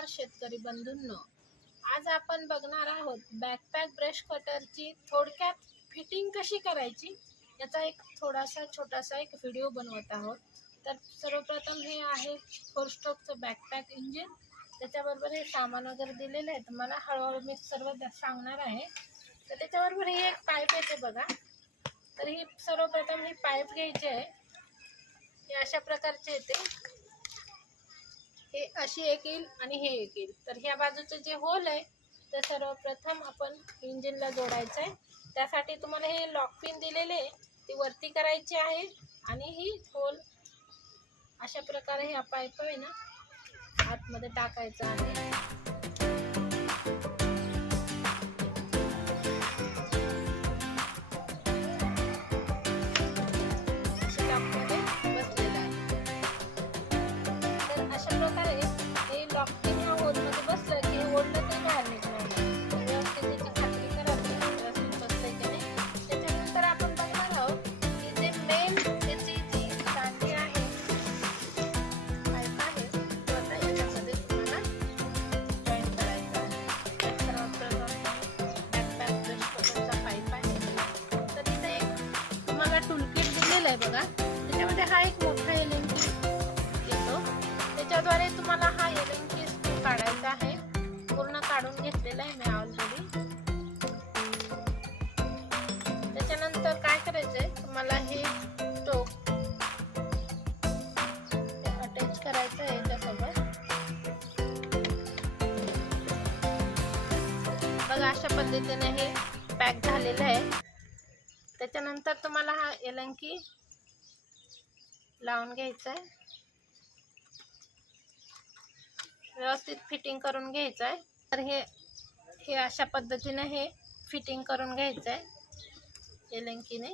नमस्कार शेतकरी बंधूंनो आज आपण बघणार आहोत बॅकपॅक ब्रश कटरची थोडक्यात फिटिंग कशी करायची याचा एक थोडासा छोटासा एक व्हिडिओ बनवत आहोत. तर सर्वप्रथम हे आहे फोर स्ट्रोकचं बॅकपॅक इंजिन त्याच्याबरोबर हे सामान वगैरे दिलेलं आहे. तुम्हाला मला हळूहळू मी सर्व सांगणार आहे. तर त्याच्याबरोबर ही एक पाईप येते बघा. तर ही सर्वप्रथम ही पाईप घ्यायची आहे. ही अशा प्रकारची येते. अशी एक येईल आणि हे एक येईल. तर ह्या बाजूचं जे होल आहे ते सर्वप्रथम आपण इंजिनला जोडायचं आहे त्यासाठी तुम्हाला हे लॉक पिन दिलेले आहे. ती वरती करायची आहे आणि ही होल अशा प्रकारे हे पाईप आहे ना आतमध्ये टाकायचं आहे. आहे बघा. त्याच्यामध्ये हा एक मोठा एलएनकी येतो. त्याच्याद्वारे तुम्हाला हा एलएनकी स्क्रू काढायचा आहे. पूर्ण काढून घेतलेला आहे मी ऑलरेडी त्याच्यानंतर काय करायचंय? तुम्हाला हे टोक अटॅच करायचं आहे त्यासोबत बघा अशा पद्धतीने हे पॅक झालेलं आहे. त्याच्यानंतर तुम्हाला हा एलंकी लावून घ्यायचं आहे व्यवस्थित फिटिंग करून घ्यायचं आहे तर हे हे अशा पद्धतीने हे फिटिंग करून घ्यायचं आहे एलंकीने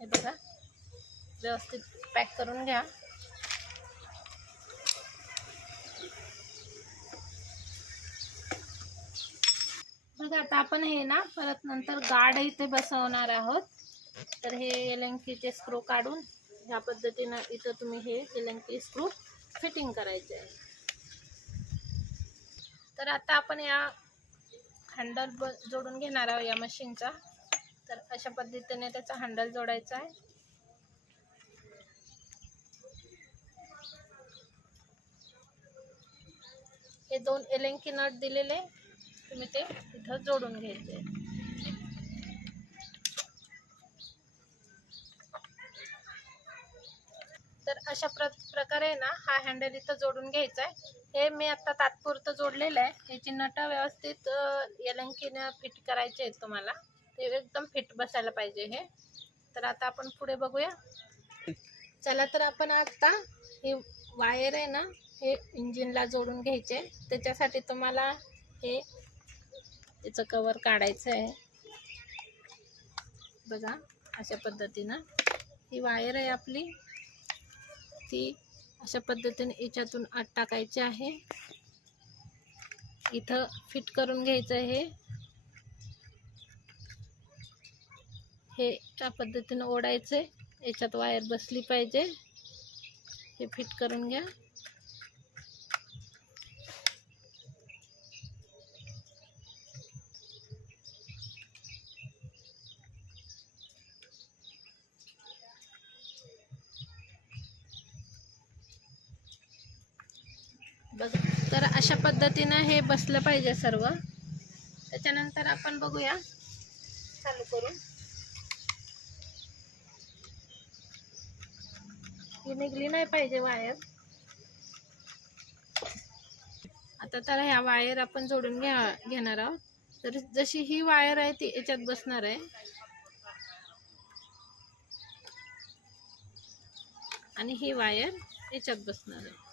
हे बघा. व्यवस्थित पॅक करून घ्या. बघा आता आपण हे ना परत नंतर गाड इथे बसवणार आहोत. तर हे एलंकीचे स्क्रू काढून ह्या पद्धतीनं इथं तुम्ही हे एलंकी स्क्रू फिटिंग करायचे आहे. तर आता आपण या हँडल ब जोडून घेणार आहोत या मशीनचा तर अशा पद्धतीने त्याचा हँडल जोडायचा आहे. हे दोन एलेंकी नट दिलेले तुम्ही ते इथं जोडून घ्यायचे. तर अशा प्र प्रकारे ना हा हँडल इथं जोडून घ्यायचा आहे हे मी आता तात्पुरतं जोडलेलं आहे. याची नटं व्यवस्थित येलंकीनं फिट करायचे आहेत तुम्हाला. ते एकदम फिट बसायला पाहिजे हे. तर आता आपण पुढे बघूया. चला तर आपण आता हे वायर आहे ना हे इंजिनला जोडून घ्यायचे. त्याच्यासाठी तुम्हाला हे त्याचं कवर काढायचं आहे. बघा अशा पद्धतीनं. ही वायर आहे आपली. ती अशा पद्धतीने याच्यातून आत टाकायची आहे. इथं फिट करून घ्यायचं आहे. हे त्या पद्धतीनं ओढायचं आहे याच्यात वायर बसली पाहिजे. हे फिट करून घ्या. बघ तर अशा पद्धतीनं हे बसलं पाहिजे सर्व. त्याच्यानंतर आपण बघूया. चालू करून ही निघली नाही पाहिजे वायर. आता तर ह्या वायर आपण जोडून घ्या घेणार आहोत. तर जशी ही वायर आहे ती याच्यात बसणार आहे. आणि ही वायर याच्यात बसणार आहे.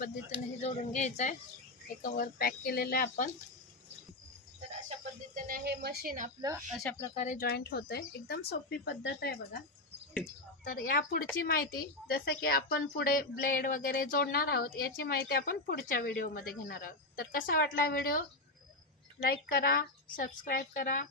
पद्धतीने हे जोडून घ्यायचं आहे हे कवर पॅक केलेलं आहे आपण. तर अशा पद्धतीने हे मशीन आपलं अशा प्रकारे जॉईंट होत आहे एकदम सोपी पद्धत आहे बघा. तर या पुढची माहिती जसं की आपण पुढे ब्लेड वगैरे जोडणार आहोत याची माहिती आपण पुढच्या व्हिडिओमध्ये घेणार आहोत. तर कसा वाटला व्हिडिओ लाईक करा सबस्क्राईब करा.